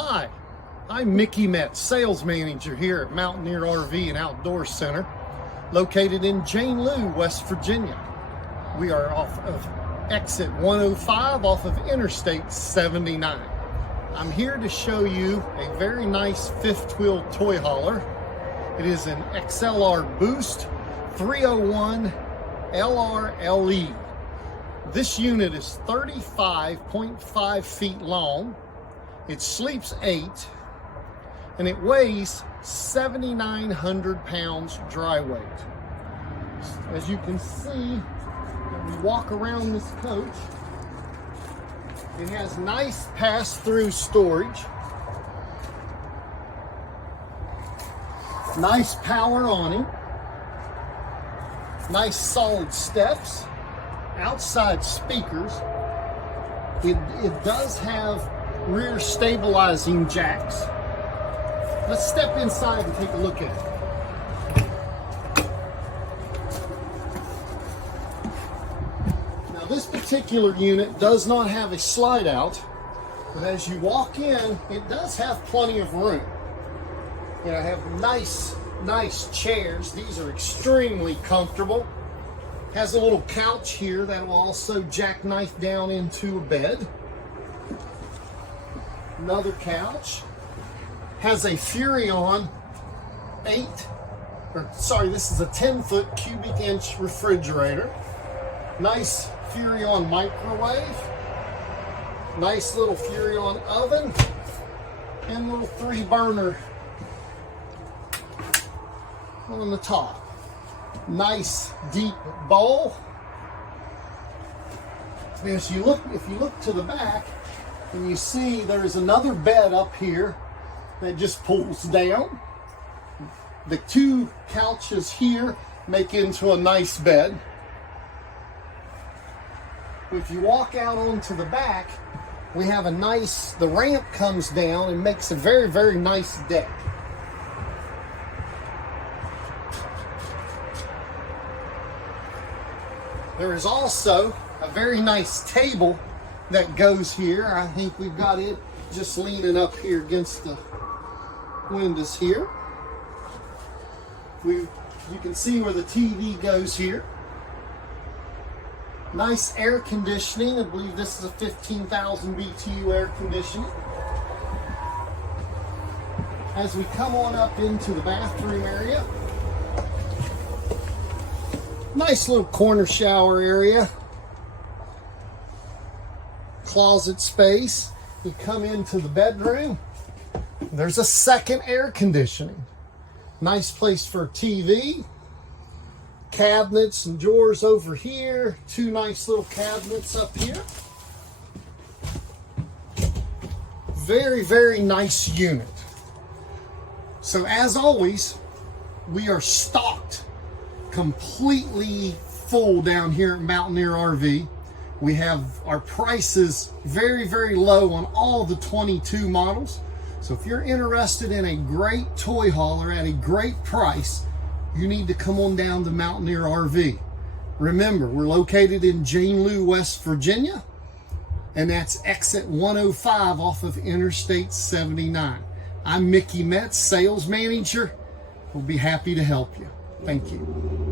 Hi, I'm Mickey Metz, sales manager here at Mountaineer RV and Outdoor Center, located in Jane Lou, West Virginia. We are off of exit 105 off of Interstate 79. I'm here to show you a very nice fifth wheel toy hauler. It is an XLR Boost 301 LRLE. This unit is 35.5 feet long. It sleeps 8 and it weighs 7,900 pounds dry weight. As you can see, when we walk around this coach, it has nice pass-through storage, nice power awning, nice solid steps, outside speakers. It does have rear stabilizing jacks. Let's step inside and take a look at it. Now this particular unit does not have a slide out, but as you walk in, it does have plenty of room. You know, have nice chairs. These are extremely comfortable. Has a little couch here that will also jackknife down into a bed. Another couch. Has a Furion this is a 10-foot cubic inch refrigerator. Nice Furion microwave. Nice little Furion oven. And little 3-burner on the top. Nice deep bowl. If you look to the back, and you see there's another bed up here that just pulls down. The 2 couches here make into a nice bed. If you walk out onto the back, we have the ramp comes down and makes a very, very nice deck. There is also a very nice table that goes here. I think we've got it just leaning up here against the windows here. You can see where the TV goes here. Nice air conditioning. I believe this is a 15,000 BTU air conditioning. As we come on up into the bathroom area, nice little corner shower area. Closet space. You come into the bedroom. There's a second air conditioning. Nice place for a TV. Cabinets and drawers over here. 2 nice little cabinets up here. Very, very nice unit. So as always, we are stocked completely full down here at Mountaineer RV. We have our prices very, very low on all the 22 models. So if you're interested in a great toy hauler at a great price, you need to come on down to Mountaineer RV. Remember, we're located in Jane Lou, West Virginia, and that's exit 105 off of Interstate 79. I'm Mickey Metz, sales manager. We'll be happy to help you. Thank you.